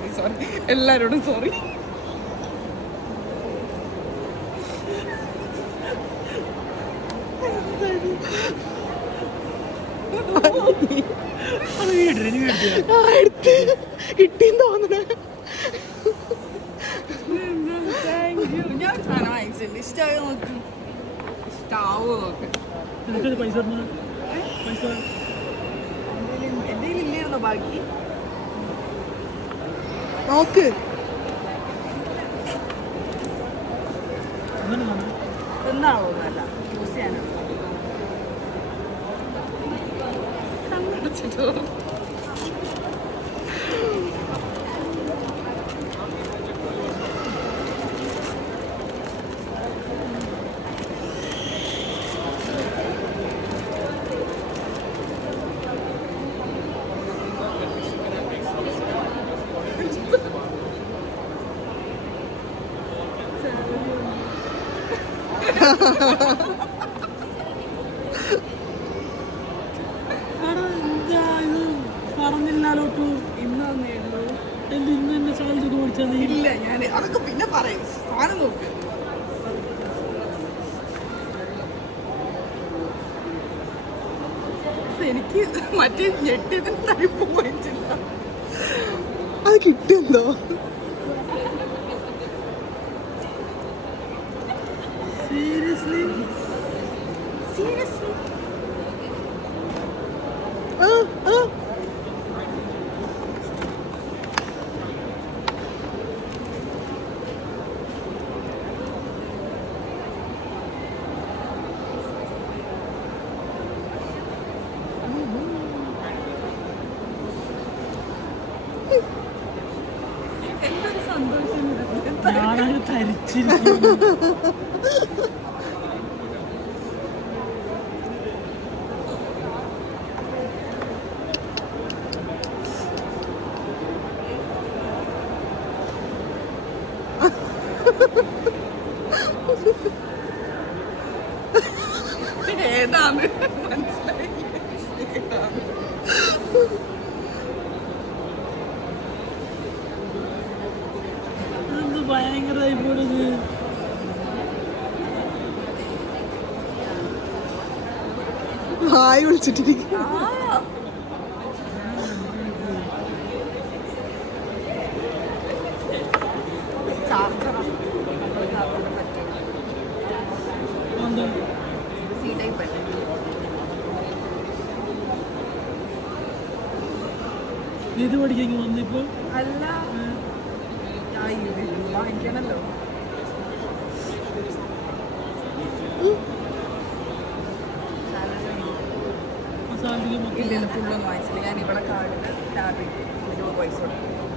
Sorry sorry എല്ലാരോടും sorry എന്തേലും കേട്ടില്ല നീ കേട്ടില്ല എടുത്ത് കിട്ടിയെന്ന് തോന്നണേ ഞാൻ ഒരു സാധനം വാങ്ങിച്ചിട്ടുണ്ട്. ഇഷ്ടമായി നോക്ക്? ഇഷ്ടാവോ നോക്ക്? നിനക്കത് പൈസ തരണോ? പൈസ എന്റെ ഇല്ലായിരുന്നോ ബാക്കി? നോക്ക് എന്താണോ നല്ല യൂസ് ചെയ്യാനാണ് കണ്ണടച്ചിട്ടോ പറഞ്ഞില്ലാലോട്ടു ഇന്ന് വന്നേ ഉള്ളൂ. എന്ത് ഇന്ന് എന്നെ ഒക്കെ മേടിച്ചാ ഇല്ല ഞാൻ അതൊക്കെ പിന്നെ പറയും. സാധനം നോക്ക്. എനിക്ക് മറ്റേ ഞെട്ടിയതിന് തരിപ്പ് പോയിട്ടില്ല. അത് കിട്ടിയല്ലോ സീരിയസ്ലി സീരിയസ്ലി എന്തൊരു സന്തോഷം ഞാനങ്ങ് തരിച്ചിരിക്കുന്നു ഏതാണ്? മനസ്സിലായി ഏതാണ്? ഭയങ്കരമായി പോണത്? ഹായ് വിളിച്ചിട്ടിരിക്കും ഇത് പഠിക്കാൻ വന്നിപ്പോ? അല്ല. വാങ്ങിക്കണല്ലോ ഇല്ല ഫുള്ളൊന്നും വാങ്ങിച്ചില്ല ഞാൻ ഇവിടെ കാർഡിൽ ടാബിൽ ഇരുപത് പൈസ കൊടുത്തു.